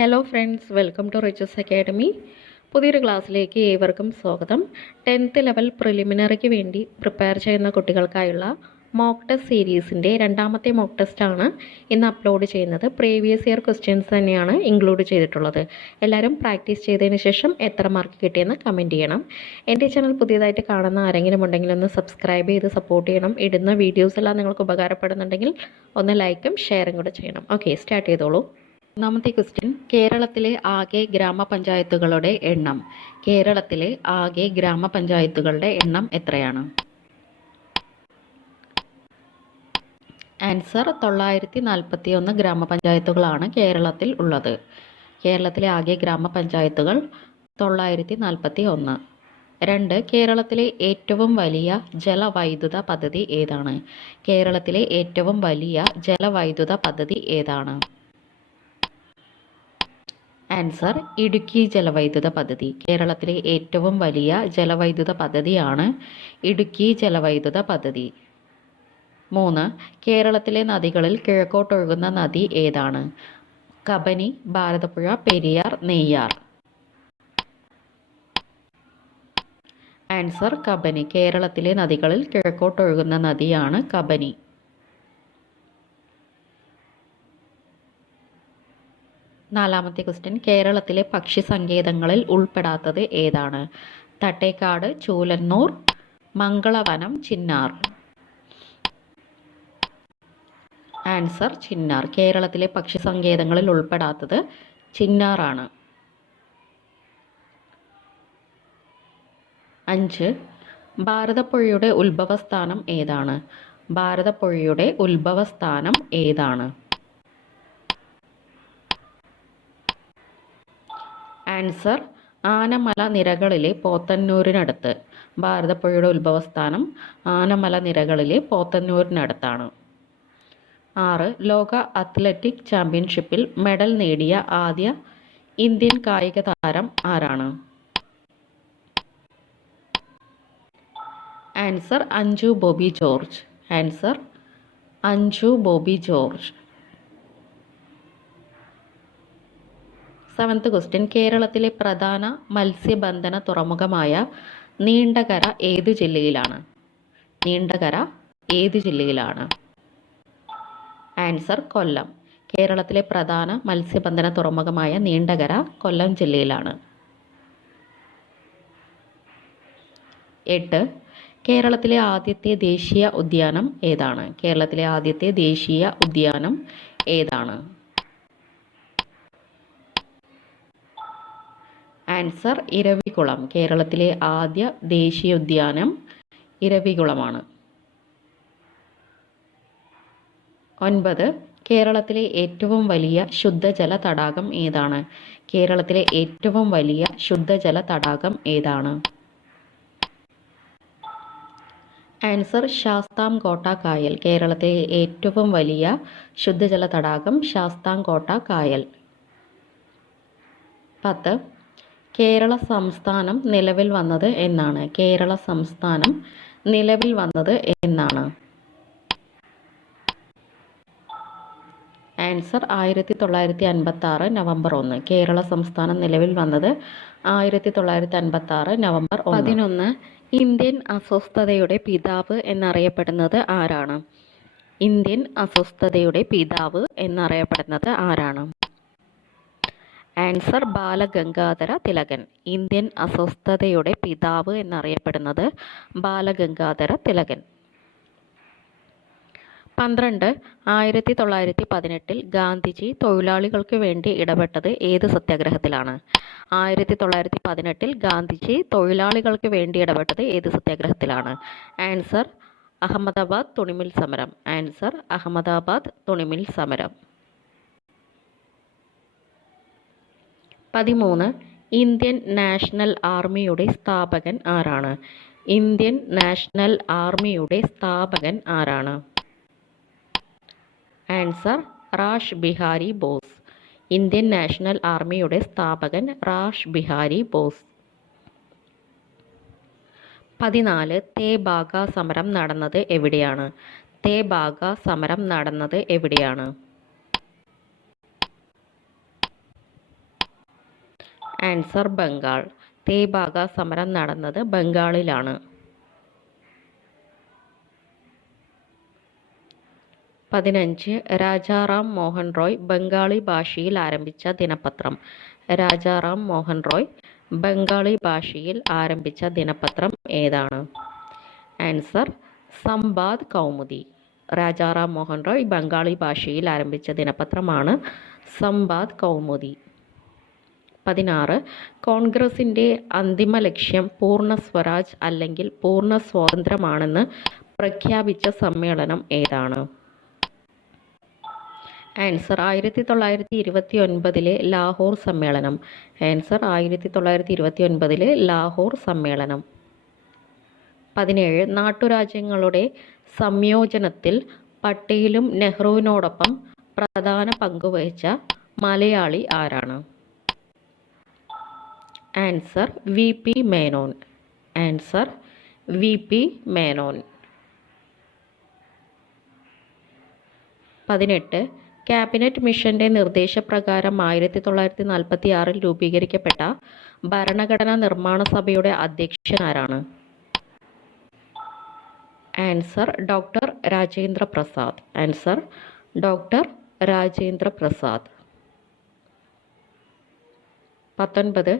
Hello friends, welcome to Riches Academy. പുതിയൊരു ക്ലാസ്സിലേക്ക് ഏവർക്കും സ്വാഗതം. 10th ലെവൽ പ്രിലിമിനറിക്ക് വേണ്ടി പ്രിപ്പയർ ചെയ്യുന്ന കുട്ടികൾക്കായുള്ള മോക്ക് ടെസ്റ്റ് സീരീസിൻ്റെ രണ്ടാമത്തെ മോക്ക് ടെസ്റ്റാണ് ഇന്ന് അപ്ലോഡ് ചെയ്യുന്നത്. പ്രീവിയസ് ഇയർ ക്വസ്റ്റ്യൻസ് തന്നെയാണ് ഇൻക്ലൂഡ് ചെയ്തിട്ടുള്ളത്. എല്ലാവരും പ്രാക്ടീസ് ചെയ്തതിന് ശേഷം എത്ര മാർക്ക് കിട്ടിയെന്ന് കമൻറ്റ് ചെയ്യണം. എൻ്റെ ചാനൽ പുതിയതായിട്ട് കാണുന്ന ആരെങ്കിലും ഉണ്ടെങ്കിൽ ഒന്ന് സബ്സ്ക്രൈബ് ചെയ്ത് സപ്പോർട്ട് ചെയ്യണം. ഇടുന്ന വീഡിയോസ് എല്ലാം നിങ്ങൾക്ക് ഉപകാരപ്പെടുന്നുണ്ടെങ്കിൽ ഒന്ന് ലൈക്കും ഷെയറും കൂടെ ചെയ്യണം. ഓക്കെ, സ്റ്റാർട്ട് ചെയ്തോളൂ. ഒന്നാമത്തെ ക്വസ്റ്റ്യൻ, കേരളത്തിലെ ആകെ ഗ്രാമപഞ്ചായത്തുകളുടെ എണ്ണം. കേരളത്തിലെ ആകെ ഗ്രാമപഞ്ചായത്തുകളുടെ എണ്ണം എത്രയാണ്? ആൻസർ 941 ഗ്രാമപഞ്ചായത്തുകളാണ് കേരളത്തിൽ ഉള്ളത്. കേരളത്തിലെ ആകെ ഗ്രാമപഞ്ചായത്തുകൾ 941. 2. കേരളത്തിലെ ഏറ്റവും വലിയ ജലവൈദ്യുത പദ്ധതി ഏതാണ്? കേരളത്തിലെ ഏറ്റവും വലിയ ജലവൈദ്യുത പദ്ധതി ഏതാണ്? ആൻസർ ഇടുക്കി ജലവൈദ്യുത പദ്ധതി. കേരളത്തിലെ ഏറ്റവും വലിയ ജലവൈദ്യുത പദ്ധതിയാണ് ഇടുക്കി ജലവൈദ്യുത പദ്ധതി. 3. കേരളത്തിലെ നദികളിൽ കിഴക്കോട്ടൊഴുകുന്ന നദി ഏതാണ്? കബനി, ഭാരതപ്പുഴ, പെരിയാർ, നെയ്യാർ. ആൻസർ കബനി. കേരളത്തിലെ നദികളിൽ കിഴക്കോട്ടൊഴുകുന്ന നദിയാണ് കബനി. 4ാമത്തെ ക്വസ്റ്റ്യൻ, കേരളത്തിലെ പക്ഷി സങ്കേതങ്ങളിൽ ഉൾപ്പെടാത്തത് ഏതാണ്? തട്ടേക്കാട്, ചൂലന്നൂർ, മംഗളവനം, ചിന്നാർ. ആൻസർ ചിന്നാർ. കേരളത്തിലെ പക്ഷി സങ്കേതങ്ങളിൽ ഉൾപ്പെടാത്തത് ചിന്നാറാണ്. 5. ഭാരതപ്പുഴയുടെ ഉത്ഭവസ്ഥാനം ഏതാണ്? ഭാരതപ്പുഴയുടെ ഉത്ഭവസ്ഥാനം ഏതാണ്? ആൻസർ ആനമല നിരകളിലെ പോത്തന്നൂരിനടുത്ത്. ഭാരതപ്പുഴയുടെ ഉത്ഭവസ്ഥാനം ആനമല നിരകളിലെ പോത്തന്നൂരിനടുത്താണ്. 6. ലോക അത്ലറ്റിക് ചാമ്പ്യൻഷിപ്പിൽ മെഡൽ നേടിയ ആദ്യ ഇന്ത്യൻ കായിക താരം ആരാണ്? Answer Anju Bobby George. Answer Anju Bobby George. 7th question, കേരളത്തിലെ പ്രധാന മത്സ്യബന്ധന തുറമുഖമായ നീണ്ടകര ഏതു ജില്ലയിലാണ്? നീണ്ടകര ഏതു ജില്ലയിലാണ്? ആൻസർ കൊല്ലം. കേരളത്തിലെ പ്രധാന മത്സ്യബന്ധന തുറമുഖമായ നീണ്ടകര കൊല്ലം ജില്ലയിലാണ്. 8. കേരളത്തിലെ ആദ്യത്തെ ദേശീയ ഉദ്യാനം ഏതാണ്? കേരളത്തിലെ ആദ്യത്തെ ദേശീയ ഉദ്യാനം ഏതാണ്? ആൻസർ ഇരവികുളം. കേരളത്തിലെ ആദ്യ ദേശീയോദ്യാനം ഇരവികുളമാണ്. 9. കേരളത്തിലെ ഏറ്റവും വലിയ ശുദ്ധജല തടാകം ഏതാണ്? കേരളത്തിലെ ഏറ്റവും വലിയ ശുദ്ധജല തടാകം ഏതാണ്? ആൻസർ ശാസ്താംകോട്ട കായൽ. കേരളത്തിലെ ഏറ്റവും വലിയ ശുദ്ധജല തടാകം ശാസ്താംകോട്ട കായൽ. 10. കേരള സംസ്ഥാനം നിലവിൽ വന്നത് എന്നാണ്? കേരള സംസ്ഥാനം നിലവിൽ വന്നത് എന്നാണ്? Answer 1956 November 1. കേരള സംസ്ഥാനം നിലവിൽ വന്നത് 1956 നവംബർ 1. 11. ഇന്ത്യൻ അസ്വസ്ഥതയുടെ പിതാവ് എന്നറിയപ്പെടുന്നത് ആരാണ്? ഇന്ത്യൻ അസ്വസ്ഥതയുടെ പിതാവ് എന്നറിയപ്പെടുന്നത് ആരാണ്? ആൻസർ ബാലഗംഗാധര തിലകൻ. ഇന്ത്യൻ അസ്വസ്ഥതയുടെ പിതാവ് എന്നറിയപ്പെടുന്നത് ബാലഗംഗാധര തിലകൻ. 12. 1918 ഗാന്ധിജി തൊഴിലാളികൾക്ക് വേണ്ടി ഇടപെട്ടത് ഏത് സത്യാഗ്രഹത്തിലാണ്? 1918 ഗാന്ധിജി തൊഴിലാളികൾക്ക് വേണ്ടി ഇടപെട്ടത് ഏത് സത്യാഗ്രഹത്തിലാണ്? ആൻസർ അഹമ്മദാബാദ് തുണിമിൽ സമരം. ആൻസർ അഹമ്മദാബാദ് തുണിമിൽ സമരം. 13. ഇന്ത്യൻ നാഷണൽ ആർമിയുടെ സ്ഥാപകൻ ആരാണ്? ഇന്ത്യൻ നാഷണൽ ആർമിയുടെ സ്ഥാപകൻ ആരാണ്? Answer rash Bihari boss. Indian national ആർമിയുടെ സ്ഥാപകൻ റാഷ് ബിഹാരി ബോസ്. 14. തേബാഗ സമരം നടന്നത് എവിടെയാണ്? തേബാഗ സമരം നടന്നത് എവിടെയാണ്? ആൻസർ ബംഗാൾ. തേഭാഗ സമരം നടന്നത് ബംഗാളിലാണ്. 15. രാജാറാം മോഹൻ റോയ് ബംഗാളി ഭാഷയിൽ ആരംഭിച്ച ദിനപത്രം. രാജാറാം മോഹൻ റോയ് ബംഗാളി ഭാഷയിൽ ആരംഭിച്ച ദിനപത്രം ഏതാണ്? ആൻസർ സംബാദ് കൗമുദി. രാജാറാം മോഹൻ റോയ് ബംഗാളി ഭാഷയിൽ ആരംഭിച്ച ദിനപത്രമാണ് സംബാദ് കൗമുദി. 16. കോൺഗ്രസിൻ്റെ അന്തിമ ലക്ഷ്യം പൂർണ്ണ സ്വരാജ് അല്ലെങ്കിൽ പൂർണ്ണ സ്വാതന്ത്ര്യമാണെന്ന് പ്രഖ്യാപിച്ച സമ്മേളനം ഏതാണ്? ആൻസർ 1929 ലാഹോർ സമ്മേളനം. ആൻസർ 1929 ലാഹോർ സമ്മേളനം. 17. നാട്ടുരാജ്യങ്ങളുടെ സംയോജനത്തിൽ പട്ടേലും നെഹ്റുവിനോടൊപ്പം പ്രധാന പങ്കുവഹിച്ച മലയാളി ആരാണ്? Answer V P Menon. Answer V P Menon. 18. Cabinet മിഷന്റെ നിർദ്ദേശപ്രകാരം 1946 രൂപീകരിക്കപ്പെട്ട ഭരണഘടനാ നിർമ്മാണ സഭയുടെ അധ്യക്ഷൻ ആരാണ്? Answer doctor Rajendra Prasad. Answer doctor Rajendra Prasad. 19.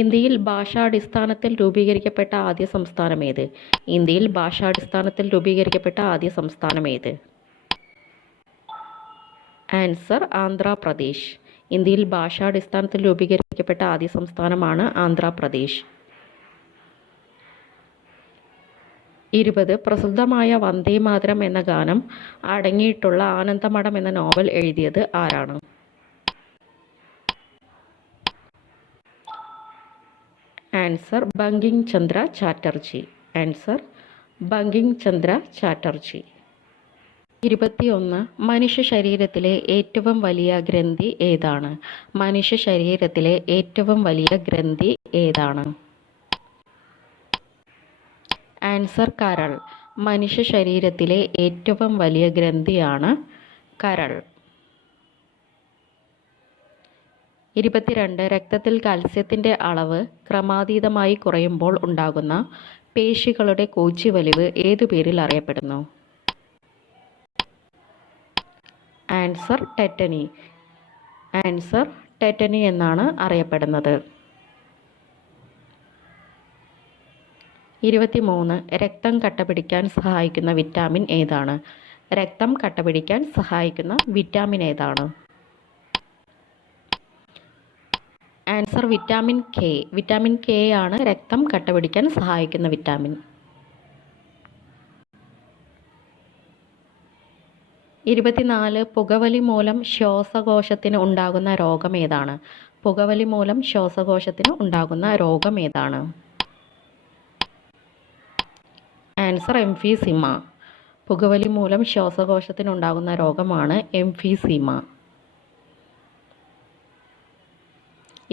ഇന്ത്യയിൽ ഭാഷാടിസ്ഥാനത്തിൽ രൂപീകരിക്കപ്പെട്ട ആദ്യ സംസ്ഥാനം ഏത്? ഇന്ത്യയിൽ ഭാഷാടിസ്ഥാനത്തിൽ രൂപീകരിക്കപ്പെട്ട ആദ്യ സംസ്ഥാനം ഏത്? ആൻസർ ആന്ധ്രാപ്രദേശ്. ഇന്ത്യയിൽ ഭാഷാടിസ്ഥാനത്തിൽ രൂപീകരിക്കപ്പെട്ട ആദ്യ സംസ്ഥാനമാണ് ആന്ധ്രാപ്രദേശ്. 20. പ്രസിദ്ധമായ വന്ദേ മാതരം എന്ന ഗാനം അടങ്ങിയിട്ടുള്ള ആനന്ദമഠം എന്ന നോവൽ എഴുതിയത് ആരാണ്? ആൻസർ ബങ്കിം ചന്ദ്ര ചാറ്റർജി. ആൻസർ ബങ്കിം ചന്ദ്ര ചാറ്റർജി. 21. മനുഷ്യ ശരീരത്തിലെ ഏറ്റവും വലിയ ഗ്രന്ഥി ഏതാണ്? മനുഷ്യ ശരീരത്തിലെ ഏറ്റവും വലിയ ഗ്രന്ഥി ഏതാണ്? ആൻസർ കരൾ. മനുഷ്യ ശരീരത്തിലെ ഏറ്റവും വലിയ ഗ്രന്ഥിയാണ് കരൾ. 22. രക്തത്തിൽ കാൽസ്യത്തിൻ്റെ അളവ് ക്രമാതീതമായി കുറയുമ്പോൾ ഉണ്ടാകുന്ന പേശികളുടെ കോച്ചിവലിവ് ഏതു പേരിൽ അറിയപ്പെടുന്നു? Answer tetany. ആൻസർ ടെറ്റനി എന്നാണ് അറിയപ്പെടുന്നത്. 23. രക്തം കട്ടപിടിക്കാൻ സഹായിക്കുന്ന വിറ്റാമിൻ ഏതാണ്? രക്തം കട്ടപിടിക്കാൻ സഹായിക്കുന്ന വിറ്റാമിൻ ഏതാണ്? Answer vitamin K. Vitamin K ആണ് രക്തം കട്ടപിടിക്കാൻ സഹായിക്കുന്ന വിറ്റാമിൻ. 24. പുകവലി മൂലം ശ്വാസകോശത്തിന് ഉണ്ടാകുന്ന രോഗം ഏതാണ്? പുകവലി മൂലം ശ്വാസകോശത്തിന് ഉണ്ടാകുന്ന രോഗം ഏതാണ്? ആൻസർ എംഫീസിമ. പുകവലി മൂലം ശ്വാസകോശത്തിന് ഉണ്ടാകുന്ന രോഗമാണ് എംഫീസിമ.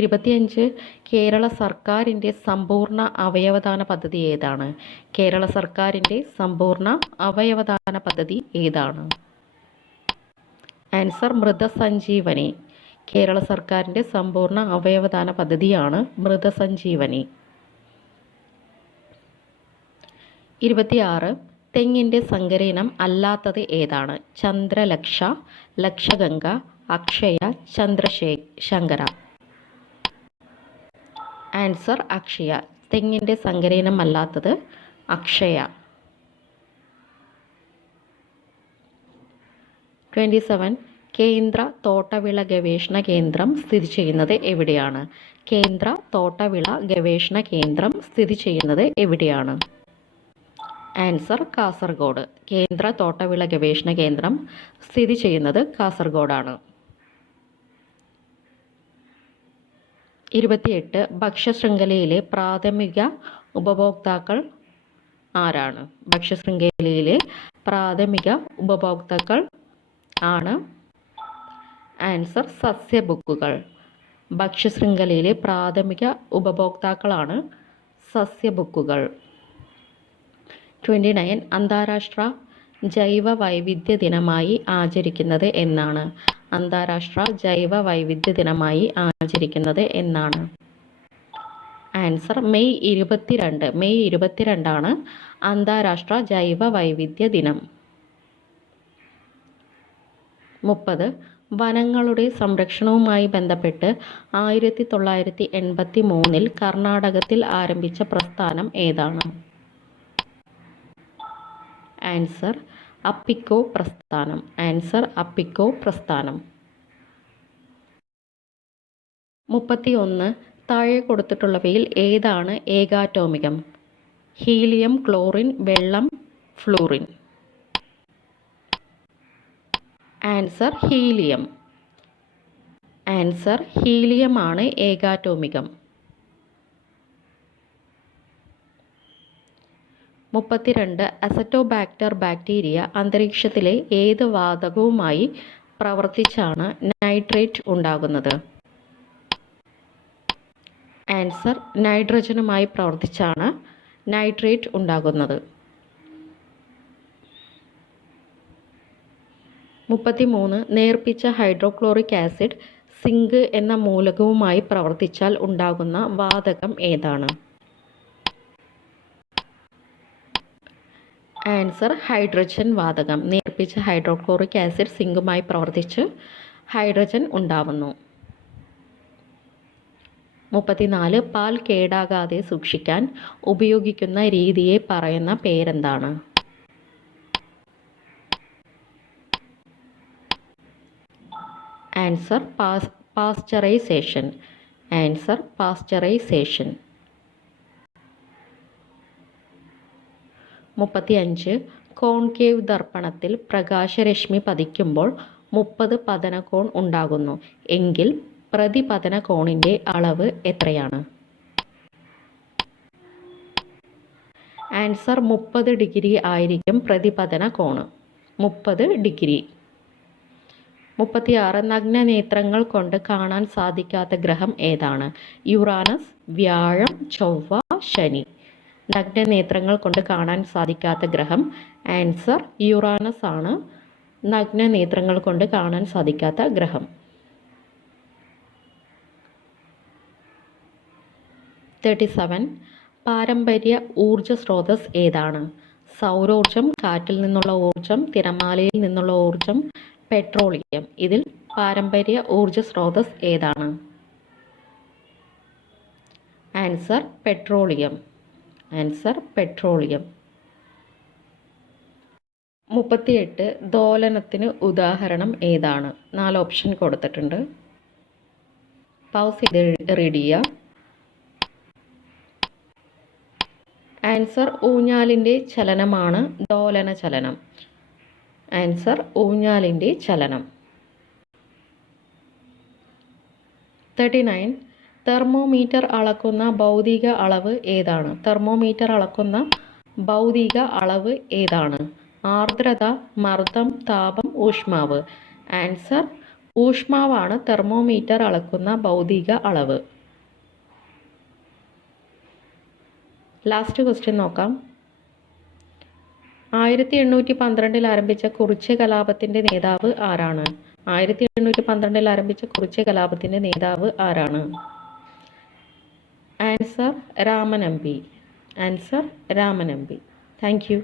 25. കേരള സർക്കാരിൻ്റെ സമ്പൂർണ്ണ അവയവദാന പദ്ധതി ഏതാണ്? കേരള സർക്കാരിൻ്റെ സമ്പൂർണ്ണ അവയവദാന പദ്ധതി ഏതാണ്? ആൻസർ മൃതസഞ്ജീവനി. കേരള സർക്കാരിൻ്റെ സമ്പൂർണ്ണ അവയവദാന പദ്ധതിയാണ് മൃതസഞ്ജീവനി. 26. തെങ്ങിൻ്റെ സങ്കരയിനം അല്ലാത്തത് ഏതാണ്? ചന്ദ്രലക്ഷ, ലക്ഷഗംഗ, അക്ഷയ, ചന്ദ്രശങ്കര. ആൻസർ അക്ഷയ. തെങ്ങിൻ്റെ സങ്കരയിനം അല്ലാത്തത് അക്ഷയ. 27. കേന്ദ്ര തോട്ടവിള ഗവേഷണ കേന്ദ്രം സ്ഥിതി ചെയ്യുന്നത് എവിടെയാണ്? കേന്ദ്ര തോട്ടവിള ഗവേഷണ കേന്ദ്രം സ്ഥിതി ചെയ്യുന്നത് എവിടെയാണ്? ആൻസർ കാസർഗോഡ്. കേന്ദ്ര തോട്ടവിള ഗവേഷണ കേന്ദ്രം സ്ഥിതി ചെയ്യുന്നത് കാസർഗോഡാണ്. 28. ഭക്ഷ്യശൃംഖലയിലെ പ്രാഥമിക ഉപഭോക്താക്കൾ ആരാണ്? ഭക്ഷ്യശൃംഖലയിലെ പ്രാഥമിക ഉപഭോക്താക്കൾ ആണ് ആൻസർ സസ്യബുക്കുകൾ. ഭക്ഷ്യശൃംഖലയിലെ പ്രാഥമിക ഉപഭോക്താക്കളാണ് സസ്യബുക്കുകൾ. 29. അന്താരാഷ്ട്ര ജൈവ വൈവിധ്യ ദിനമായി ആചരിക്കുന്നത് എന്നാണ്? അന്താരാഷ്ട്ര ജൈവ വൈവിധ്യ ദിനമായി ആചരിക്കുന്നത് എന്നാണ്? Answer May 22. മെയ് 22 അന്താരാഷ്ട്ര ജൈവ വൈവിധ്യ ദിനം. 30. വനങ്ങളുടെ സംരക്ഷണവുമായി ബന്ധപ്പെട്ട് 1983 കർണാടകത്തിൽ ആരംഭിച്ച പ്രസ്ഥാനം ഏതാണ്? ആൻസർ അപ്പിക്കോ പ്രസ്ഥാനം. ആൻസർ അപ്പിക്കോ പ്രസ്ഥാനം. 31. താഴെ കൊടുത്തിട്ടുള്ളവയിൽ ഏതാണ് ഏകാറ്റോമികം? ഹീലിയം, ക്ലോറിൻ, വെള്ളം, ഫ്ലൂറിൻ. Answer helium. ആൻസർ ഹീലിയമാണ് ഏകാറ്റോമികം. 32. അസറ്റോബാക്ടർ ബാക്ടീരിയ അന്തരീക്ഷത്തിലെ ഏത് വാതകവുമായി പ്രവർത്തിച്ചാണ് നൈട്രേറ്റ് ഉണ്ടാകുന്നത്? ആൻസർ നൈട്രജനുമായി പ്രവർത്തിച്ചാണ് നൈട്രേറ്റ് ഉണ്ടാകുന്നത്. 33. നേർപ്പിച്ച ഹൈഡ്രോക്ലോറിക് ആസിഡ് സിങ്ക് എന്ന മൂലകവുമായി പ്രവർത്തിച്ചാൽ ഉണ്ടാകുന്ന വാതകം ഏതാണ്? ആൻസർ ഹൈഡ്രജൻ വാതകം. നേർപ്പിച്ച ഹൈഡ്രോക്ലോറിക് ആസിഡ് സിങ്കുമായി പ്രവർത്തിച്ച് ഹൈഡ്രജൻ ഉണ്ടാവുന്നു. 34. പാൽ കേടാകാതെ സൂക്ഷിക്കാൻ ഉപയോഗിക്കുന്ന രീതിയെ പറയുന്ന പേരെന്താണ്? Answer pasteurization. Answer pasteurization. 35. Concave ദർപ്പണത്തിൽ പ്രകാശരശ്മി പതിക്കുമ്പോൾ 30 പതനകോൺ ഉണ്ടാകുന്നു എങ്കിൽ പ്രതിപതന കോണിൻ്റെ അളവ് എത്രയാണ്? ആൻസർ 30 ഡിഗ്രി ആയിരിക്കും പ്രതിപതന കോണ്. 30 ഡിഗ്രി. 36. നഗ്നനേത്രങ്ങൾ കൊണ്ട് കാണാൻ സാധിക്കാത്ത ഗ്രഹം ഏതാണ്? യുറാനസ്, വ്യാഴം, ചൊവ്വ, ശനി. നഗ്നനേത്രങ്ങൾ കൊണ്ട് കാണാൻ സാധിക്കാത്ത ഗ്രഹം ആൻസർ യുറാനസ് ആണ്. നഗ്നനേത്രങ്ങൾ കൊണ്ട് കാണാൻ സാധിക്കാത്ത ഗ്രഹം. 37. പാരമ്പര്യ ഊർജ സ്രോതസ് ഏതാണ്? സൗരോർജം, കാറ്റിൽ നിന്നുള്ള ഊർജം, തിരമാലയിൽ നിന്നുള്ള ഊർജം, പെട്രോളിയം. ഇതിൽ പാരമ്പര്യ ഊർജ സ്രോതസ് ഏതാണ്? Answer petroleum. Answer petroleum. 38. ദോലനത്തിന് ഉദാഹരണം ഏതാണ്? 4 ഓപ്ഷൻ കൊടുത്തിട്ടുണ്ട്. പൗസ് ചെയ്ത് റീഡ് ചെയ്യുക. ആൻസർ ഊഞ്ഞാലിൻ്റെ ചലനമാണ് ദോലന ചലനം. ആൻസർ ഊഞ്ഞാലിൻ്റെ ചലനം. 39. തെർമോമീറ്റർ അളക്കുന്ന ഭൗതിക അളവ് ഏതാണ്? തെർമോമീറ്റർ അളക്കുന്ന ഭൗതിക അളവ് ഏതാണ്? ആർദ്രത, മർദ്ദം, താപം, ഊഷ്മാവ്. ആൻസർ ഊഷ്മാവാണ് തെർമോമീറ്റർ അളക്കുന്ന ഭൗതിക അളവ്. ലാസ്റ്റ് ക്വസ്റ്റ്യൻ നോക്കാം. 1812 ആരംഭിച്ച കുറിച്യ കലാപത്തിൻ്റെ നേതാവ് ആരാണ്? 1812 ആരംഭിച്ച കുറിച്യ കലാപത്തിൻ്റെ നേതാവ് ആരാണ്? Answer Ramanambi. Answer Ramanambi. Thank U.